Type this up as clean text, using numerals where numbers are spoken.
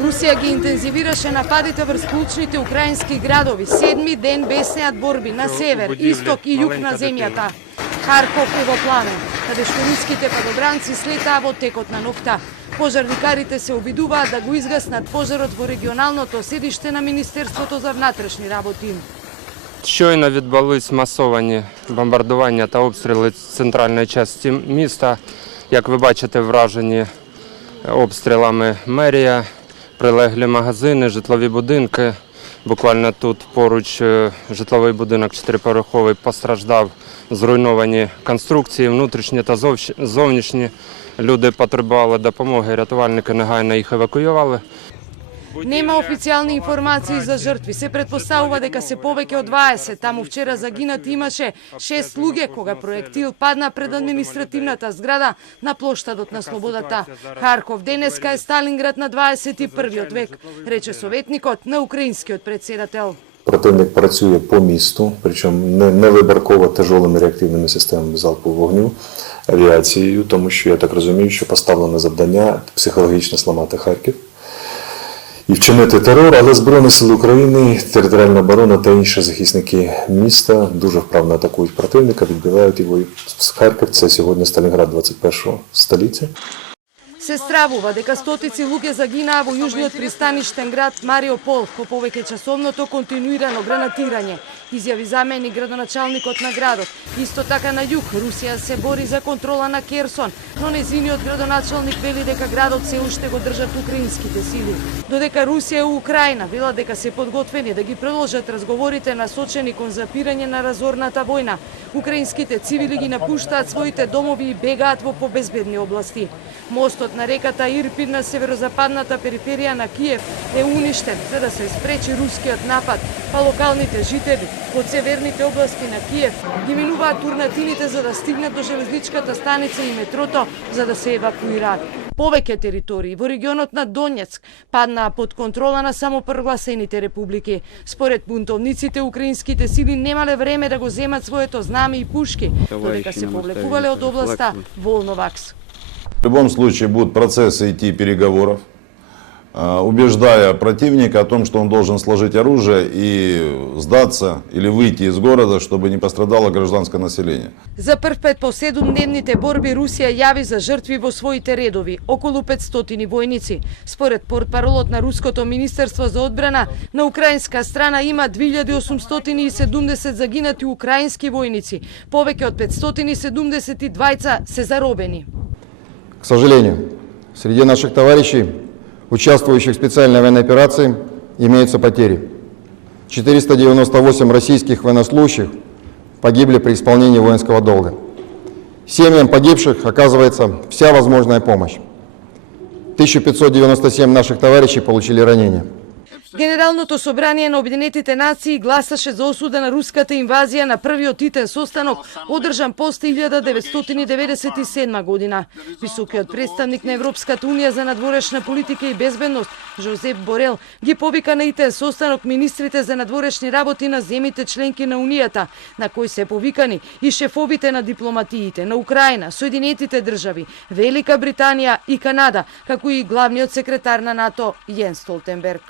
Русија ги интензивираше нападите врз клучните украински градови. 7-ми ден беснеат борби на север, исток и југ на земјата. Харков е во пламен, каде што руските падобранци слетаа во текот на ноќта. Пожарникарите се обидуваат да го изгаснат пожарот во регионалното седиште на Министерството за внатрешни работи. Щойно відбулись масовані бомбардування та обстріли центральної частини міста. Як ви бачите, вражені обстрілами мерія, прилеглі магазини, житлові будинки. Буквально тут поруч житловий будинок 4-поверховий постраждав, зруйновані конструкції, внутрішні та зовнішні. Люди потребували допомоги, рятувальники негайно їх евакуювали. Нема официјални информации за жртви. Се претпоставува дека се повеќе од 20. Таму вчера загинати имаше 6 луѓе кога проектил падна пред административната зграда на плоштадот на Слободата. Харков денеска е Сталинград на 21 век, рече советникот на украинскиот председател. Противник працює по місту, причому не вибірково тяжолими реактивними системами залпового вогню, авіацією, тому що, я так розумію, що поставлене завдання психологічно зламати Харків і вчинити терор, але Збройні Сили України, територіальна оборона та інші захисники міста дуже вправно атакують противника, відбивають його. Харків – це сьогодні Сталінград 21-го століття. Се стравува дека стотици луѓе загинаа во јужниот пристаништен град Мариупол по повеќе часовното континуирано гранатирање, изјави заменик градоначалникот на градот. Исто така на југ Русија се бори за контрола на Керсон, но незиниот градоначалник вели дека градот се уште го држат украинските сили. Додека Русија и Украина вела дека се подготвени да ги продолжат разговорите насочени кон запирање на разорната војна, украинските цивили ги напуштаат своите домови и бегаат во побезбедни области. Мостот на реката Ирпин на северозападната периферија на Киев е уништен за да се спречи рускиот напад, па локалните жители од северните области на Киев ги минуваат турнатините за да стигнат до железничката станица и метрото за да се евакуираат. Повеќе територии во регионот на Донецк паднаа под контрола на самопрогласените републики. Според бунтовниците, украинските сили немале време да го земат своето знаме и пушки, додека се повлекувале од областа Волновакс. В любом случае будут процессы идти переговоров, убеждая противника о том, что он должен сложить оружие и сдаться или выйти из города, чтобы не пострадало гражданское население. За прв пат по 7-дневните борби Русија јави за жртви во своите редови, околу 500 војници. Според портпаролот на Руското министерство за одбрана, на украинска страна има 2870 загинати украински војници, повеќе од 572 се заробени. К сожалению, среди наших товарищей, участвующих в специальной военной операции, имеются потери. 498 российских военнослужащих погибли при исполнении воинского долга. Семьям погибших оказывается вся возможная помощь. 1597 наших товарищей получили ранения. Генералното собрание на Обединетите нации гласаше за осуда на руската инвазија на првиот итен состанок одржан после 1997 година. Високиот представник на Европската унија за надворешна политика и безбедност Жозеп Борел ги повика на итен состанок министрите за надворешни работи на земите членки на Унијата, на кои се повикани и шефовите на дипломатиите на Украина, Соединетите држави, Велика Британија и Канада, како и главниот секретар на НАТО Јенс Столтенберг.